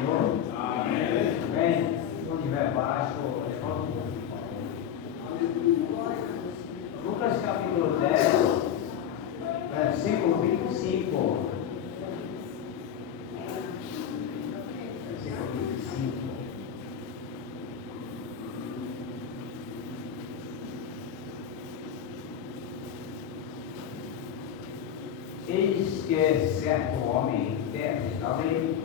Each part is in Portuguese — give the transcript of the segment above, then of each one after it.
Senhor? Amém. Amém? Se estiver baixo, levanta um pouco. Lucas capítulo 10, versículo 25. Versículo 25. Eis que certo homem perto da lei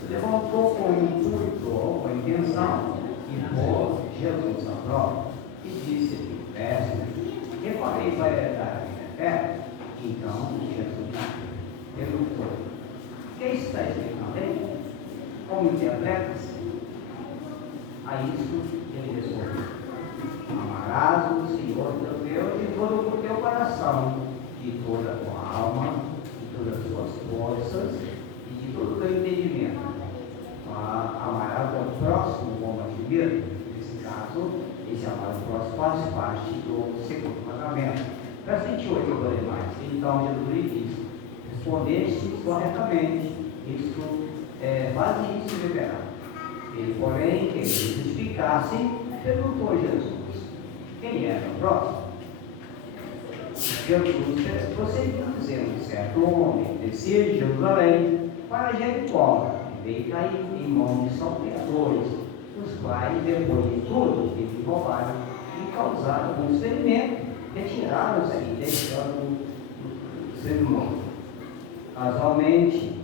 se levantou com o intuito ou com a intenção de pôr Jesus à prova e disse-lhe: Mestre, que farei para herdar a vida eterna? Então Jesus perguntou: Que está escrito na lei? Como interpreta-se? A isso ele respondeu: Amarás o Senhor teu Deus de todo o teu coração, de toda a tua alma, de todas as tuas forças e de todo o teu entendimento. Amarás o próximo como a ti mesmo. Nesse caso, esse amar o próximo faz parte do segundo mandamento. Verso 28, eu vou ler mais. Então Jesus lhe disse: Respondeste corretamente, isto faz isso e viverá. Ele, porém, que ele justificasse, perguntou a Jesus: Quem era o próximo? Jesus prosseguiu dizendo: Certo homem descia de Jerusalém para Jericó e veio cair em mãos de salteadores, os quais, depois de tudo que lhe roubaram e causaram um ferimento, retiraram-se e deixando o ser morto. Casualmente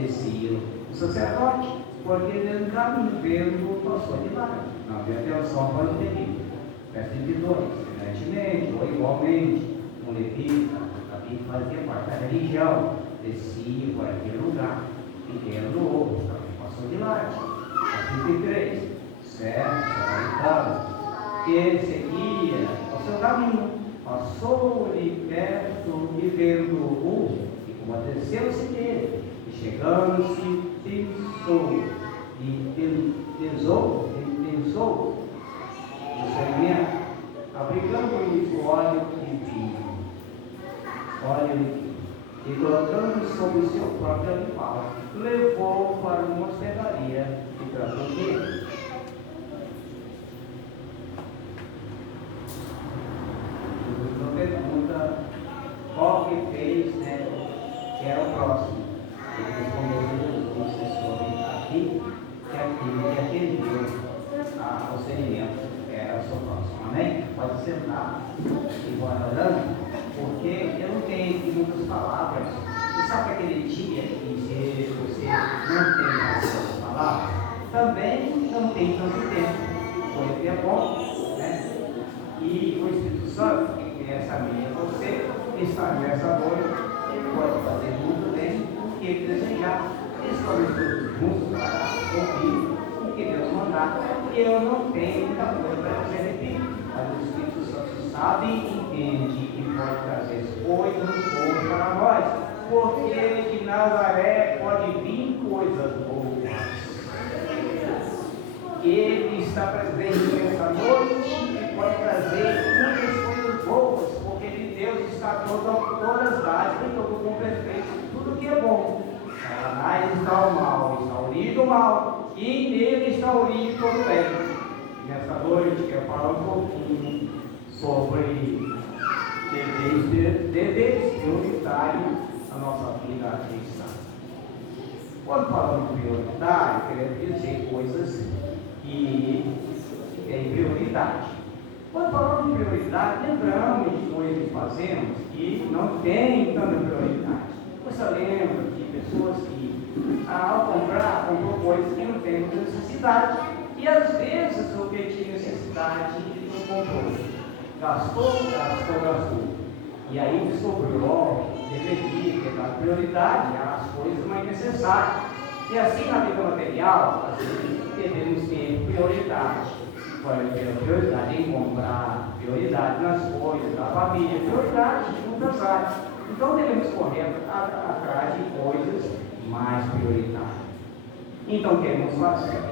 descia o sacerdote, porque no caminho vendo passou de lado, não havia atenção para o perigo. Verso 22, semelhantemente ou igualmente, um levita, que fazia parte da religião, descia por aquele lugar, e vendo o outro, também passou de lado. Verso 33, certo, samaritano, que seguia ao seu caminho, passou-lhe perto e vendo-o, e compadeceu-se dele, e chegando-se, pensou no segmento, aplicando-lhe óleo e vinho, e colocando sobre o seu próprio animal, levou para uma hospedaria e tratou dele. Jesus pergunta qual que fez, que era o próximo. Ele respondeu a Jesus: Esse homem aqui, que atendeu ao segmento era o seu próximo. Amém? Pode sentar e vou orando, porque eu não tenho aqui muitas palavras. Você sabe que aquele dia que você não tem essas palavras, também não tem tanto tempo. Foi até bom, né? E o Espírito Santo, que conhece a mim e você, está nessa noite, ele pode fazer muito bem o que ele desejar. Estamos todos juntos para ouvir o que Deus mandar. E eu não tenho muita coisa para você repetir, mas o Espírito Santo sabe, entende e pode trazer coisas boas para nós, porque de Nazaré pode vir coisas boas. Ele está presente nessa noite e pode trazer muitas coisas boas, porque de Deus está todas as dádivas e todo bom perfeito, tudo que é bom. Satanás está o mal, está unido o mal, e nele está unido todo o bem. Nessa noite quero falar um pouquinho sobre deveres prioritários na nossa vida cristã. Quando falamos de prioridade, queremos dizer coisas que têm prioridade. Quando falamos de prioridade, lembramos de coisas que fazemos que não têm tanta prioridade. Você lembra de pessoas que, ao comprar, comprou coisas que não têm muita necessidade, e às vezes o que tinha necessidade não comprou. Gastou. E aí descobriu que deveria ter dado prioridade às coisas mais necessárias. E assim na vida material, às vezes devemos ter prioridade. Pode ter prioridade em comprar, prioridade nas coisas, na família, prioridade de muitas áreas. Então devemos correr atrás de coisas mais prioritárias. Então queremos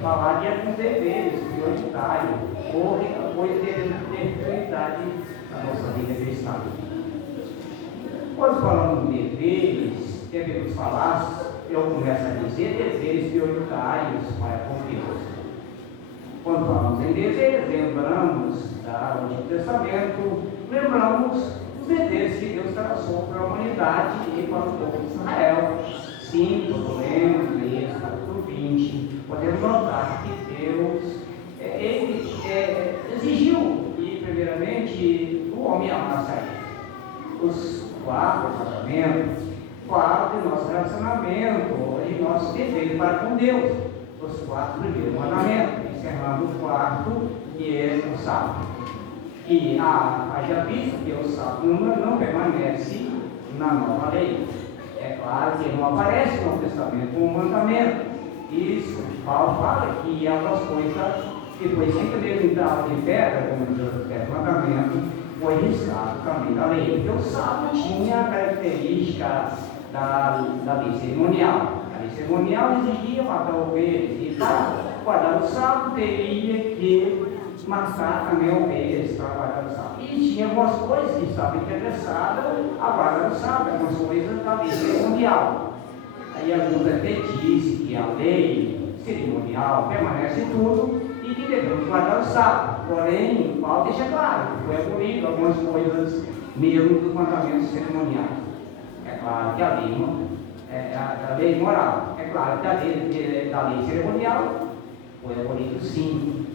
falar de alguns deveres prioritários, ou coisas que devemos ter prioridade na nossa vida cristã. Quando falamos de deveres, devemos falar eu começo a dizer deveres prioritários para com Deus. Quando falamos em deveres, lembramos do Antigo Testamento, lembramos os deveres que Deus traçou para a humanidade e para o povo de Israel. Sim, todo lembro, Êxodo, capítulo 20, podemos notar que Deus ele exigiu que, primeiramente, o homem amasse a ele. Os 4 mandamentos falam de nosso relacionamento e nosso dever para com Deus. Os 4 primeiros mandamentos, encerrando o 4, que é o sábado. E haja visto que o sábado não permanece na nova lei. É claro que não aparece no Testamento como mandamento. Isso, Paulo fala que algumas coisas que foi sem primeiro entrar de pedra, como diz o 10 mandamento, foi registrado também da lei. Porque o sábado tinha a característica da lei cerimonial. A lei cerimonial exigia matar ovelhas e para guardar o sábado teria que matar também ovelhas para guardar o sábado. E tinha algumas coisas que estavam interessadas a guardar o sábado, algumas coisas da lei cerimonial. Aí alguns até dizem que a lei cerimonial permanece tudo e que devemos guardar o sábado. Porém, Paulo deixa claro que foi abolido algumas coisas mesmo dos mandamentos cerimoniais. É claro que a lei moral, é claro que da lei cerimonial foi abolido sim.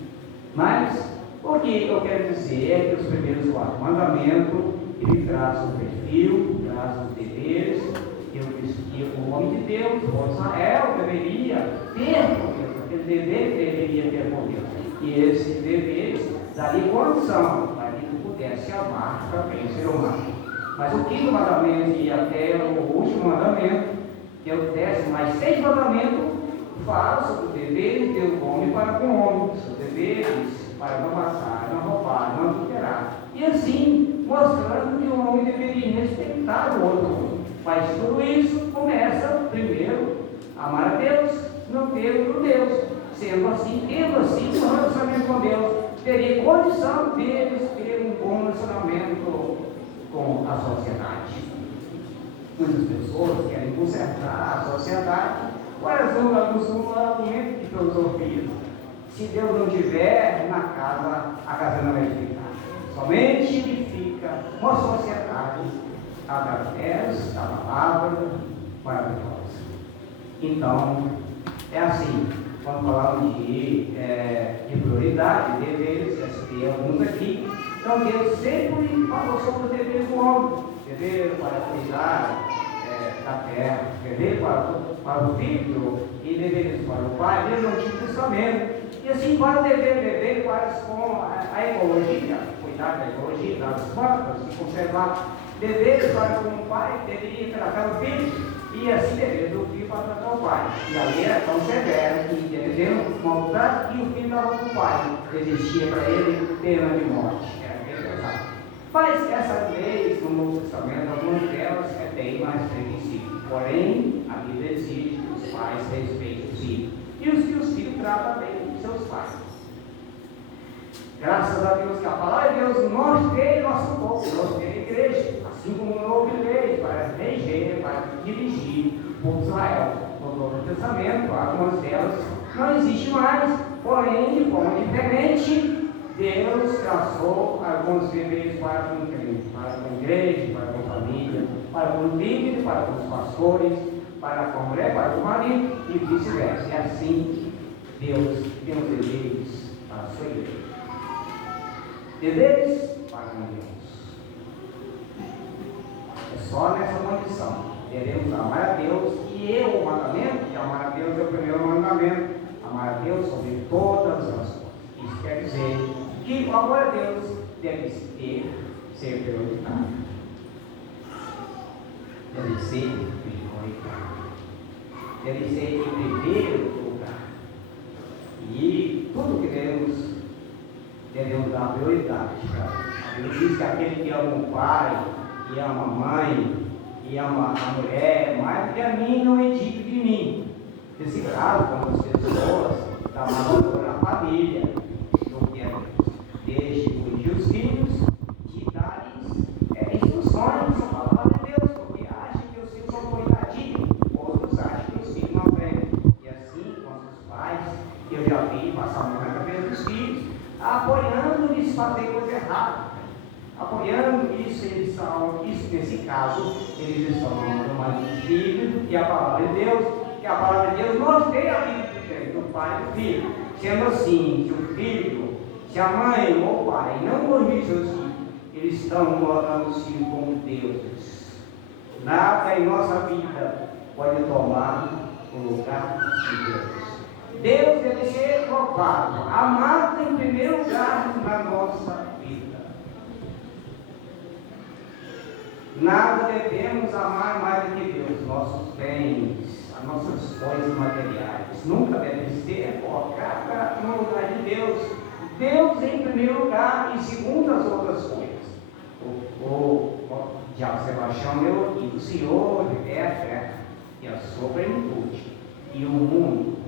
Mas o que eu quero dizer é que os primeiros 4 mandamentos, ele traz o perfil, traz os deveres, que o homem de Deus, o Israel, deveria ter por Deus, aquele dever deveria ter por Deus. E esses deveres daria condição para que tu pudesse amar também o ser humano. Mas o 5º mandamento e até o último mandamento, que é o 10º, mais 6 mandamentos, fala sobre os deveres do homem para com o homem, os deveres para não matar, não roubar, não adulterar. E assim, mostrando que o homem deveria respeitar o outro homem. Mas tudo isso começa, primeiro, a amar a Deus, não ter outro Deus. Tendo assim um relacionamento com Deus, teria condição deles ter um bom relacionamento com a sociedade. Muitas pessoas querem consertar a sociedade, quais são alguns argumentos de filosofia? Se Deus não tiver na casa, a casa não vai edificar. Somente edifica uma sociedade através da palavra maravilhosa. Então, é assim, quando falamos de prioridade, deveres, tem alguns aqui. Então, Deus sempre falou sobre os deveres do homem: dever para cuidar da terra, dever para o filho e deveres para o pai, desde o Antigo Testamento. E assim, para o dever com a ecologia, cuidar da ecologia, das plantas, e conservar. Deveres para com o pai, deveria tratar o filho, e assim deveres do filho para tratar o pai. E a lei era tão severa que deveriam maltratar e o filho dava para o pai. Existia para ele pena de morte. Era bem pesado. Mas essas leis no Novo Testamento, algumas delas é bem mais permissível. Porém, a Bíblia exige que os pais respeitem os filhos. E os filhos tratam bem os seus pais. Graças a Deus que a palavra de Deus nós tem nosso povo, nós temos igreja, assim como não houve lei para reger, para dirigir o povo de Israel. No Novo Testamento, algumas delas não existem mais, porém, de forma diferente, Deus traçou alguns deveres para com o crente, para com a igreja, para com a família, para com o líder, para com os pastores, para com a mulher, para com o marido e vice-versa. E assim, Deus tem os deveres para a sua igreja. Deveres para com Deus. É só nessa condição. Devemos amar a Deus e o mandamento, que amar a Deus é o primeiro mandamento. Amar a Deus sobre todas as coisas. Isso quer dizer que o amor a Deus deve ser prioritário. Deve ser prioritário. Deve ser em primeiro lugar. E tudo que devemos dar prioridade. Ele diz que aquele que ama o pai, que ama a mãe, que ama a mulher, mais do que a mim, não é digno de mim. Esse grave com as pessoas da valor na família, do que é Deus. Deixe corrigir os filhos e dar-lhes instruções, a palavra de Deus, porque acham que os filhos são coitadinhos, outros acham que os quis fazer coisa errada. Apoiando isso, eles são, isso nesse caso, eles estão tomando o filho e a palavra de Deus, que a palavra de Deus norteia a vida do pai e do filho. Sendo assim, que o filho, se a mãe ou o pai não corrigem os filhos, eles estão colocando os filhos como deuses. Nada em nossa vida pode tomar o lugar de Deus. Deus deve ser louvado, amado em primeiro lugar na nossa vida. Nada devemos amar mais do que Deus, nossos bens, as nossas coisas materiais. Nunca deve ser colocada no lugar de Deus. Deus em primeiro lugar e segundo as outras coisas. O Diabo Sebastião deu aqui, o Senhor é a terra e a sua plenitude, e o mundo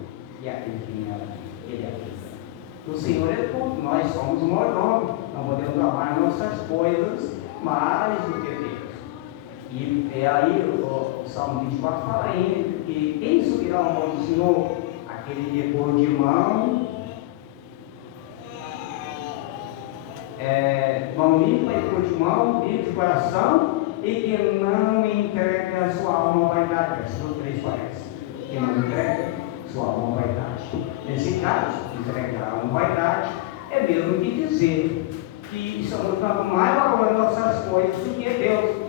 e aquele que ele habita. O Senhor é tudo, nós somos mordomos, não podemos amar nossas coisas mais do que Deus. E é aí o Salmo 24 fala ainda que quem subirá ao monte do Senhor, aquele que pôr de mão limpa e pôr de mão, limpa de coração, e que não entrega a sua alma à vaidade. Versículo 3 parece. Que não entrega sua alma à vaidade. Nesse caso, entregar a alma à vaidade é mesmo que dizer que estamos dando mais valor às nossas coisas do que Deus.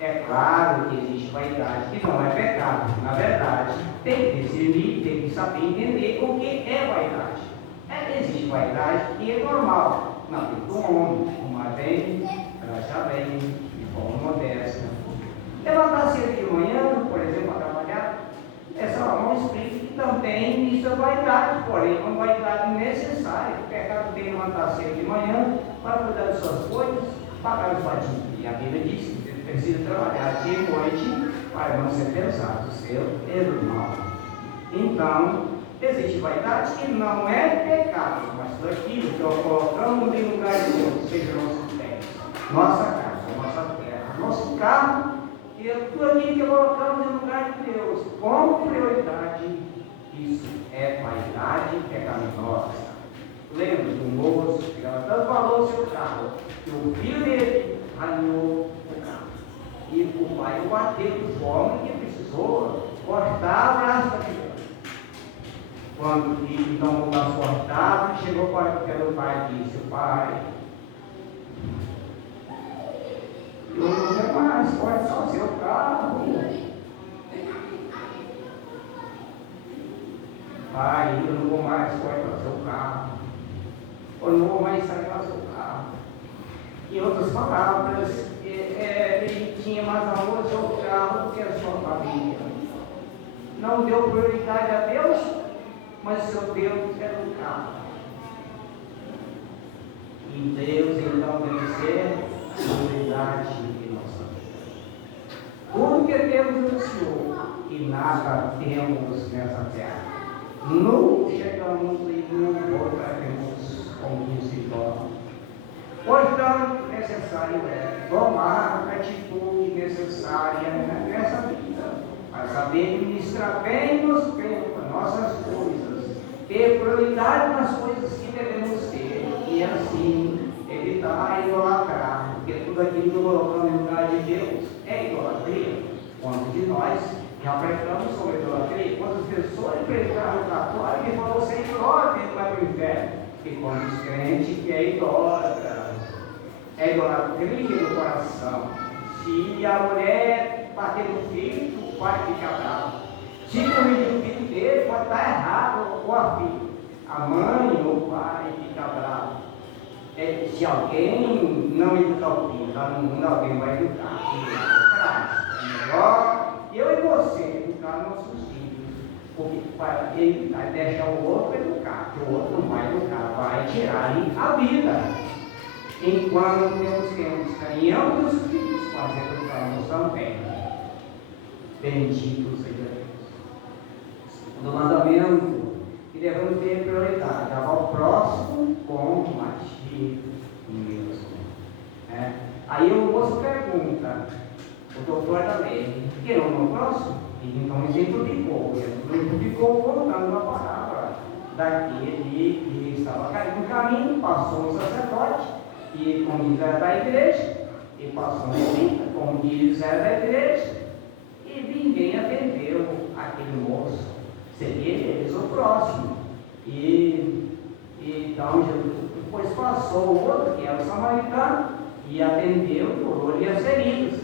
É claro que existe vaidade que não é pecado. Na verdade, tem que discernir, tem que saber entender o que é vaidade. Existe vaidade que é normal na vida do homem, fumar bem, relaxar bem, de forma modesta. Levantar cedo de manhã, por exemplo, para trabalhar, Salomão explica que também isso é vaidade, porém, uma vaidade necessária. O pecado tem que levantar cedo de manhã para cuidar de suas coisas, pagar os vadios. E a Bíblia diz que você precisa trabalhar dia e noite para não ser pesado, seu irmão. Então, existe vaidade que não é pecado, mas tudo aquilo que colocamos em lugar de Deus, seja nossos bens, nossa casa, nossa terra, nosso carro, e tudo aquilo que colocamos em lugar de Deus, como prioridade, isso é vaidade pecaminosa. Lembra do moço que tanto falou o seu carro, que o filho dele arranhou o carro, e o pai o bateu de forma que precisou cortar o braço da criança. Quando ele não estava cortado, chegou para o pai e disse: pai, eu não quero mais cortar o seu carro. Pai, eu não vou mais cortar o seu carro. Eu não vou mais estragar o seu carro. Em outras palavras, ele tinha mais amor ao seu carro do que a sua família. Não deu prioridade a Deus, mas seu Deus era o carro. E Deus então deve ser a prioridade de nossa vida. Tudo que Deus anunciou e nada temos nessa terra. Não chegamos e não voltaremos como se torna. Portanto, necessário é tomar a atitude necessária nessa vida, para saber administrar bem os tempos, nossas coisas, ter prioridade nas coisas que devemos ter, e assim evitar idolatrar, porque tudo aquilo que colocamos no lugar de Deus é idolatria. Quantos de nós já pregamos sobre idolatria? Quantas pessoas pregaram no católico e falaram: você é idólatra, ele vai para o inferno? E quantos crentes que é idólatra? É idolatria no coração. Se a mulher bater no filho, o pai fica bravo. Se corrigir o filho dele, pode estar errado ou a filha. A mãe ou o pai fica bravo. Se alguém não educar o filho, lá no mundo alguém vai educar. É melhor eu e você educar nossos filhos, porque para ele vai deixar o outro educar, que o outro não vai educar, vai tirar a vida. Enquanto temos canhão dos filhos, mas educamos também. Bendito seja Deus. No mandamento, que devemos ter prioridade, amar o próximo como a ti mesmo. Aí o moço pergunta, o doutor da lei: que não no próximo? E então exemplificou. Ele exemplificou contando a palavra daquele que estava caindo no caminho passou um sacerdote, e como diz era da igreja, e passou um levita, como diz era da igreja, e ninguém atendeu aquele moço. Seria eles o próximo. E então Jesus depois passou o outro, que era o samaritano, e atendeu, curou-lhe as feridas.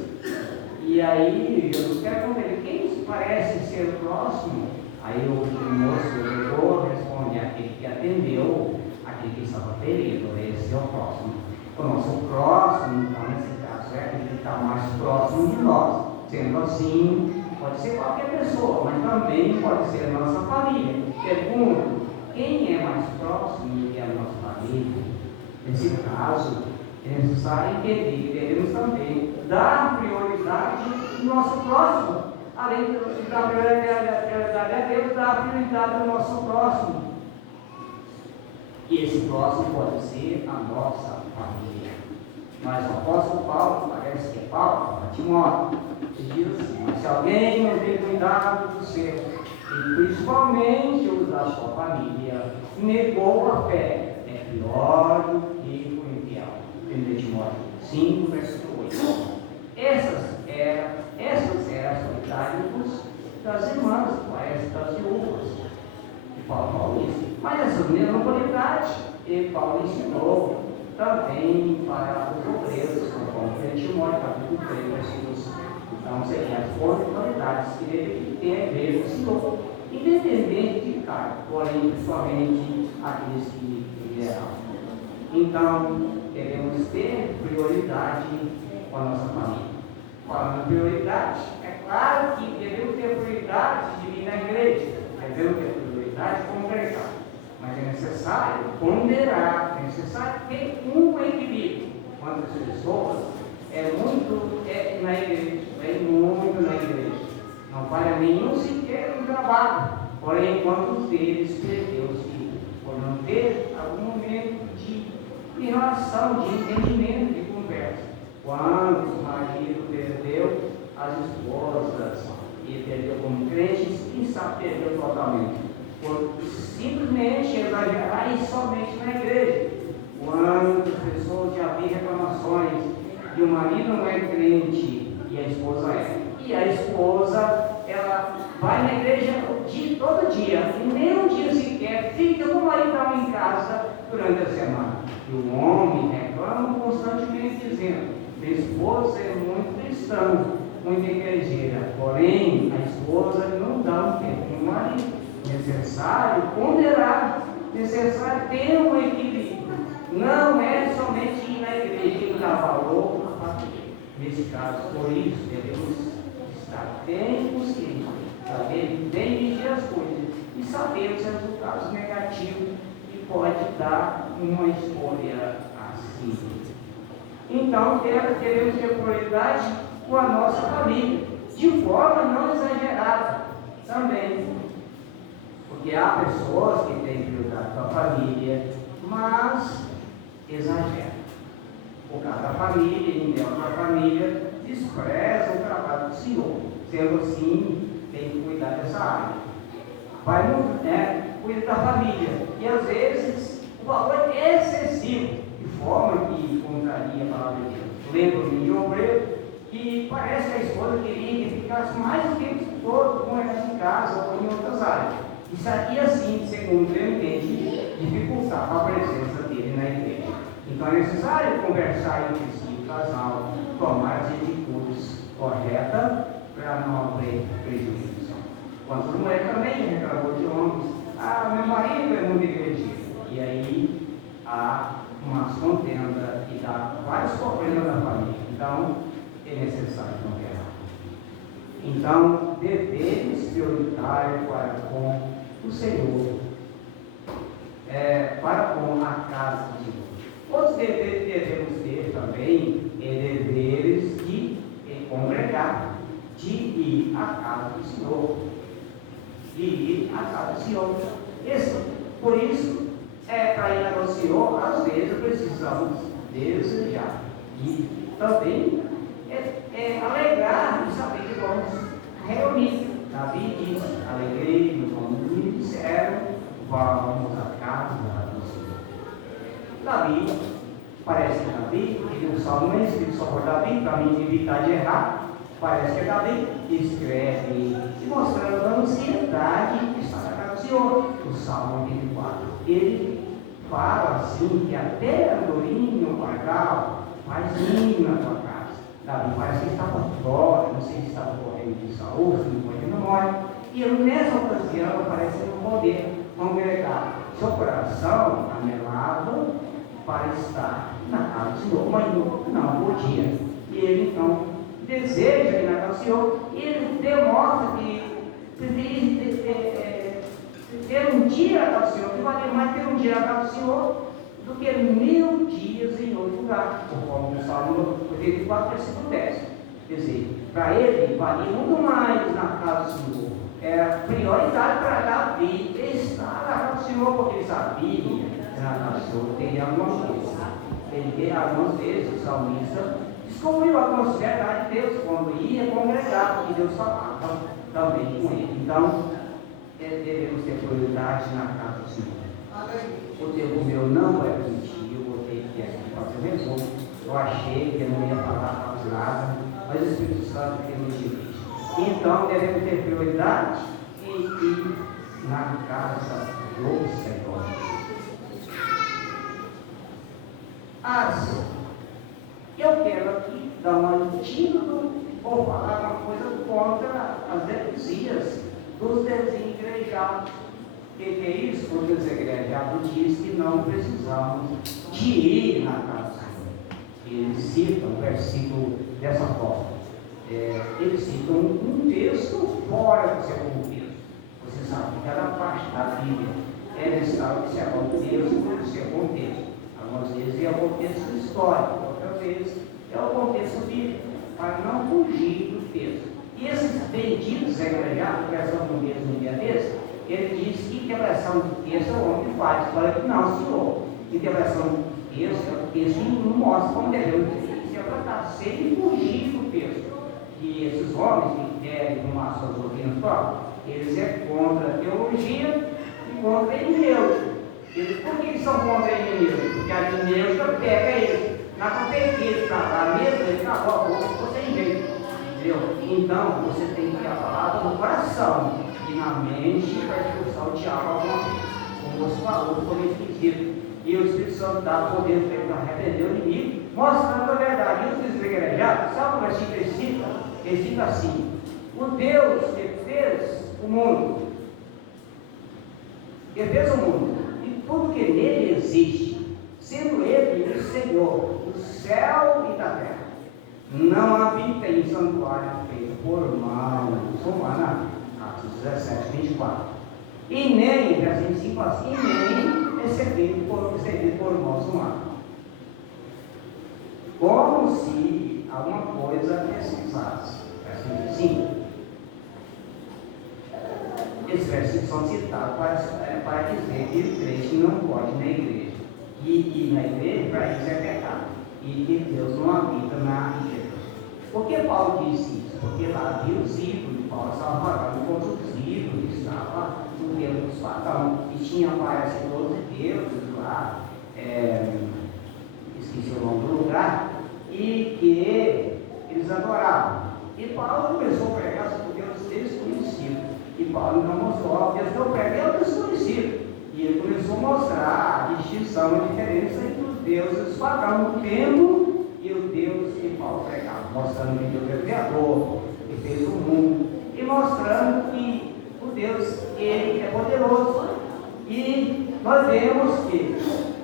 E aí Jesus pergunta ele: quem parece ser o próximo? Aí o moço responde: aquele que atendeu, aquele que estava ferido, esse é o próximo. O nosso próximo, então, nesse caso, é aquele que está mais próximo de nós. Sendo assim, pode ser qualquer pessoa, mas também pode ser a nossa família. Pergunto: quem é mais próximo que a nossa família? Nesse caso, é necessário entender que devemos também dar prioridade ao nosso próximo. Além de dar prioridade a Deus, dar prioridade ao nosso próximo. E esse próximo pode ser a nossa família. Mas o apóstolo Paulo, parece que é Paulo, para Timóteo, ele diz assim: mas se alguém não tem cuidado do seu, e principalmente os da sua família, negou a fé, é pior do que o infiel. 1 Timóteo 5, versículo 8. Essas eram as qualidades das irmãs, das viúvas. E Paulo falou isso. Mas essa mesma qualidade, Paulo ensinou também para os obreiros, conforme 1 Timóteo, capítulo 3, versículos. Então, seriam as qualidades que deve ter a igreja do Senhor, independente de cargo, porém, principalmente aqueles que lideram. Então, devemos ter prioridade com a nossa família. Falando em prioridade, é claro que devemos ter prioridade de vir na igreja, devemos ter prioridade de congregar, mas é necessário ponderar, é necessário ter um equilíbrio. Quantas pessoas na igreja, vem muito na igreja, não falha nenhum sequer no trabalho, porém, quantos deles perdeu os filhos, por não ter algum momento de relação, de entendimento, de conversa. Quantos maridos perdeu as esposas e perdeu como crentes, quem sabe perdeu totalmente, por simplesmente exagerar e somente na igreja. Quantas pessoas já vi reclamações que o marido não é crente e a esposa é. E a esposa, ela vai na igreja todo dia, e nem um dia sequer fica com o marido em casa durante a semana. E o homem reclama constantemente dizendo: minha esposa é muito cristã, muito igrejeira, porém a esposa não dá um tempo para o marido. Necessário ponderar, necessário ter um equilíbrio. Não é somente ir na igreja que dá valor à família. Nesse caso, por isso, devemos estar bem conscientes, saber bem vigiar as coisas e saber os resultados negativos que pode dar uma escolha assim. Então, devemos ter prioridade com a nossa família, de forma não exagerada também. Porque há pessoas que têm prioridade com a família, mas exageram. Por causa da família, em Deus da família, despreza o trabalho do Senhor. Sendo assim, tem que cuidar dessa área. Cuida da família. E às vezes o valor é excessivo, de forma que contraria a palavra de Deus. Lembro-me de um obreiro que parece que a esposa queria que ficasse mais o tempo todo com ela em casa ou em outras áreas. Isso aqui, assim, segundo eu entendo, dificultava a presença dele na igreja. Então é necessário conversar entre si, o casal, tomar as atitudes corretas para não haver prejuízo. Quantas mulheres também reclamou de homens: meu marido é muito igrejeiro. E aí há uma contenda e dá vários problemas na família. Então é necessário conversar. Então, deveres prioritários para com o Senhor, para com a casa do Senhor. Outros deveres que devemos ter também deveres de congregar, de ir à casa do Senhor. De ir à casa do Senhor. Por isso, para ir ao Senhor, às vezes precisamos desejar. E também alegrar e saber que vamos reunir. Davi diz: alegrei-me quando me disseram, vamos à casa do Senhor. Davi, parece que é Davi, porque o salmo é escrito só por Davi, para mim evitar de errar, parece que é Davi, escreve, e mostrando a ansiedade que está na casa do Senhor. O salmo 84, ele fala assim, que até andorinho pagal faz ninho na tua casa. Davi parece que estava fora, não sei se estava correndo de saúde, não foi de memória, e ele nessa ocasião parece não poder congregar. Seu coração anelava para estar na casa do Senhor, mas não podia. E ele então deseja ir na casa do Senhor, e ele demonstra que ter um dia na casa do Senhor, que vale mais ter um dia na casa do Senhor do que 1000 dias em outro lugar, conforme o Salmo 84, versículo 10. Quer dizer, para ele valia muito mais na casa do Senhor. Era prioridade para Davi estar na casa do Senhor, porque ele sabia que na casa do Senhor teria alguma coisa. Ele, algumas vezes, o salmista descobriu algumas verdades de Deus quando ia congregar, porque Deus falava também com ele. Então, devemos ter prioridade na casa do Senhor. O tempo meu não vai permitir, eu botei aqui para fazer resumo. Eu achei que eu não ia falar nada, mas o Espírito Santo que nos dirige. Então, devemos ter prioridade em ir na casa do Senhor. Assim, eu quero aqui dar um antídoto ou falar uma coisa contra as heresias dos desigrejados. O que é isso? Porque os igrejados dizem que não precisamos de ir na casa do Senhor. Eles citam o versículo dessa forma. Eles citam um texto fora do seu contexto. Você sabe que cada parte da Bíblia é necessário observar o texto no seu contexto. Algumas vezes é o contexto histórico, outras vezes é o contexto bíblico, para não fugir do texto. E esses benditos igrejados, versão do mesmo dia desse, ele diz que interpretação de texto é o homem que faz. Fala que não, senhor. Interpretação de texto, o texto não mostra como devemos interpretar, sem fugir do texto. E esses homens que querem arrumar suas doutrinas próprias, eles é contra a teologia e contra a hermenêutica. Por que eles são contra a hermenêutica? Porque a hermenêutica pega eles na competência, para mesmo, ele acabou a boca, sem jeito. Entendeu? Então, você tem que ter a palavra no coração e na mente para expulsar o diabo alguma vez. Como você falou, foi esquisito. E o Espírito Santo dá poder para repreender o inimigo, mostrando a verdade. E os desegrejados, sabe o versículo que ele cita? Ele cita assim: o Deus que fez o mundo, que fez o mundo, e tudo que nele existe, sendo ele o Senhor do céu e da terra, não habita em santuário feito por mãos humanas. Atos 17, 24. E nem, versículo 5 assim, nem recebido por mãos humanas. Como se alguma coisa precisasse. Versículo 5. Esses versículos são citados para dizer que o crente não pode ir na igreja. E ir na igreja, para isso é pecado. E que Deus não habita na igreja. Por que Paulo disse isso? Porque lá havia os ídolos, Paulo estava falando contra os ídolos, estava no Deus dos pagãos, e tinha várias deuses lá, esqueci o nome do lugar, e que eles adoravam. E Paulo começou a pregar sobre Deus desconhecido. E Paulo então mostrou, ó, Deus que eu preguei é o desconhecido. E ele começou a mostrar a distinção, a diferença entre os deuses pagãos do templo e o Deus que Paulo pregava, mostrando que Deus é o Criador, que fez o mundo, e mostrando que o Deus, ele é poderoso. E nós vemos que,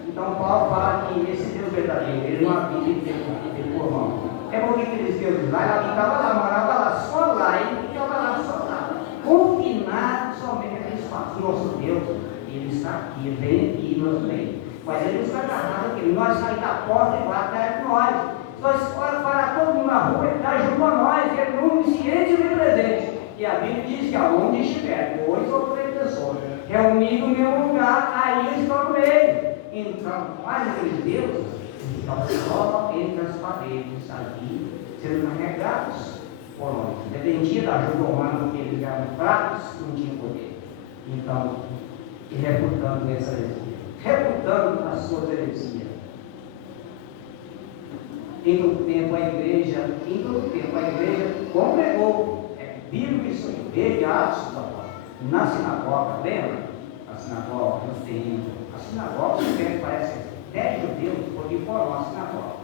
então Paulo fala que esse Deus verdadeiro, ele não habita em tempo por mão. É porque aqueles deuses lá, ele habitava lá, morava lá, só lá, ele ficava lá, só lá, confinado somente naquele espaço. Nosso Deus, ele está aqui, ele vem aqui, nós vem. Mas ele está agarrado aqui, nós saímos da porta e lá está com nós. Nós para todo mundo na rua, ele está junto a nós, ele é onisciente e presente. E a Bíblia diz que aonde estiver 2 ou 3 pessoas reunidos no mesmo lugar, aí eles estão no meio. Então, quase aqueles deuses, eles estão só entre as paredes, ali, sendo carregados por nós. Dependia da ajuda humana, porque eles eram fracos, não tinham poder. Então, e refutando essa heresia, refutando as suas heresias, Em todo tempo a igreja congregou. Bíblia isso aí, desde Atos da Palavra. Na sinagoga, lembra? A sinagoga, no templo. A sinagoga, que parece 10 judeus, porque foram a sinagoga.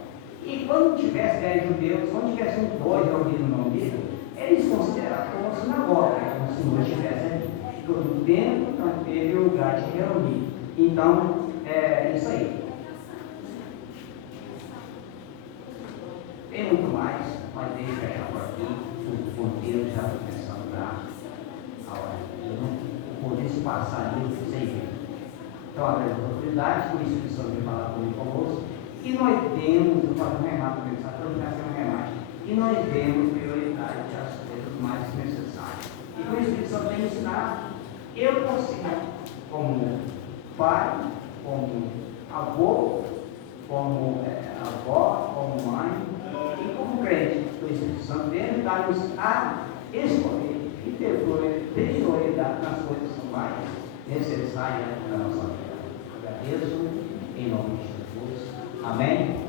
E quando tivesse 10 judeus, quando tivesse um dois ouvindo o nome dele, eles consideravam como uma sinagoga, como se não estivesse ali. Todo tempo, então teve o lugar de reunir. Então, é isso aí. Tem muito mais, mas deixa eu fechar por aqui. O ponteiro já está começando a hora. Eu não vou se passar ali, sem ver. Então, a oportunidade, por isso que o Senhor veio falar conosco. E nós demos, eu faço um remate para pensar, para não fazer um remate. E nós demos prioridade às coisas mais necessárias. E por isso que o Senhor tem ensinado. Eu consigo, como pai, como avô, como avó, como mãe, e como crente, o Espírito Santo dele dá-nos a escolher e ter prioridade nas coisas que são mais necessárias da nossa vida. Agradeço em nome de Jesus. Amém.